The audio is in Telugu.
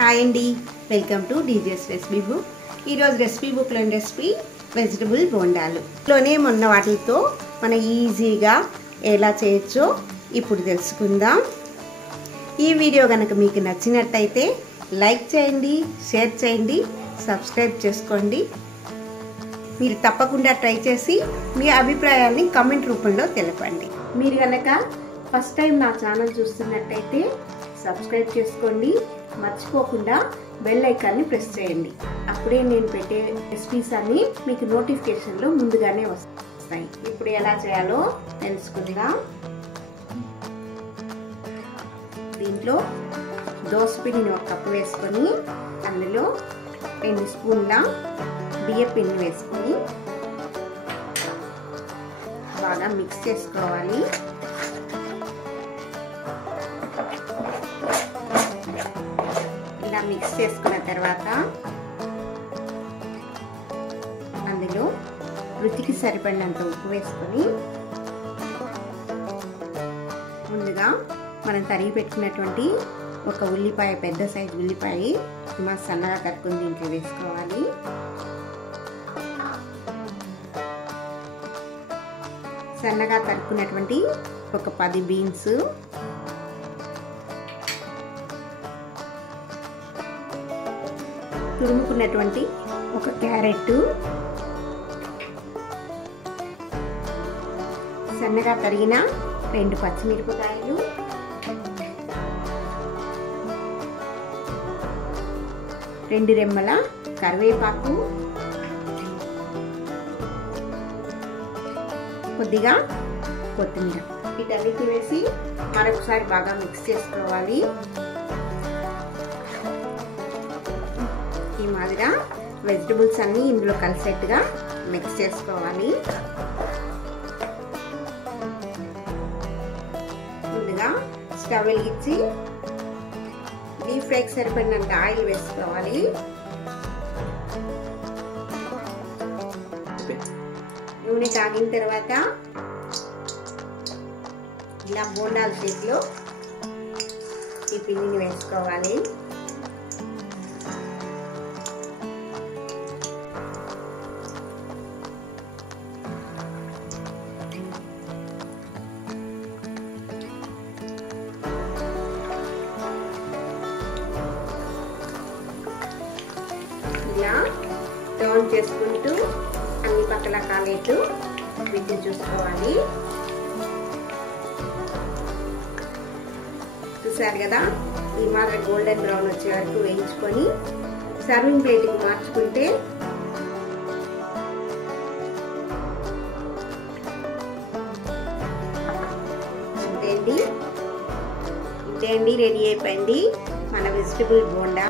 హాయ్ అండి, welcome to DJs recipe book. ఈరోజు రెసిపీ బుక్లోని రెసిపీ వెజిటబుల్ బోండాలు. ఇంట్లోనే ఉన్న వాటితో మనం ఈజీగా ఎలా చేయొచ్చో ఇప్పుడు తెలుసుకుందాం. ఈ వీడియో కనుక మీకు నచ్చినట్టయితే లైక్ చేయండి, షేర్ చేయండి, సబ్స్క్రైబ్ చేసుకోండి. మీరు తప్పకుండా ట్రై చేసి మీ అభిప్రాయాన్ని కామెంట్ రూపంలో తెలపండి. మీరు కనుక ఫస్ట్ టైం నా ఛానల్ చూస్తున్నట్టయితే సబ్స్క్రైబ్ చేసుకోండి. మర్చిపోకుండా బెల్ ఐకాన్ని ప్రెస్ చేయండి. అప్పుడే నేను పెట్టే రెసిపీస్ అన్ని మీకు నోటిఫికేషన్లో ముందుగానే వస్తాయి. ఇప్పుడు ఎలా చేయాలో తెలుసుకుందాం. దీంట్లో దోసపిండిని ఒక కప్పు వేసుకొని అందులో 2 స్పూన్ల బియ్యపిండి వేసుకొని బాగా మిక్స్ చేసుకోవాలి. ఇలా మిక్స్ చేసుకున్న తర్వాత అందులో రుచికి సరిపడినంత ఉప్పు వేసుకొని ముందుగా మనం తరిగి పెట్టుకున్నటువంటి ఒక ఉల్లిపాయ, పెద్ద సైజు ఉల్లిపాయ సన్నగా తరుక్కుని దీంట్లో వేసుకోవాలి. సన్నగా తరుక్కున్నటువంటి ఒక 10 బీన్స్, తురుముకున్నటువంటి ఒక క్యారెట్, సన్నగా తరిగిన 2 పచ్చిమిరపకాయలు, 2 రెమ్మల కరివేపాకు, కొద్దిగా కొత్తిమీర, వీటన్నిటి వేసి మరొకసారి బాగా మిక్స్ చేసుకోవాలి. ఈ మాదిరిగా వెజిటబుల్స్ అన్నీ ఇందులో కలిసేట్టుగా మిక్స్ చేసుకోవాలి. ముందుగా స్టవ్ వెలిగించి డీప్ ఫ్రైకి సరిపడినంత ఆయిల్ వేసుకోవాలి. నూనె కాగిన తర్వాత ఇలా బోండాల షేప్లో ఈ పిండిని వేసుకోవాలి. ఇలా టర్న్ చేసుకుంటూ అన్ని పక్కల కాలేట్టు వీటిని చూసుకోవాలి. చూసారు కదా, ఈ మాదిరి గోల్డెన్ బ్రౌన్ వచ్చే వరకు వేయించుకొని సర్వింగ్ ప్లేట్కి మార్చుకుంటే ఇంతే అండి, రెడీ అయిపోయింది మన వెజిటబుల్ బోండా.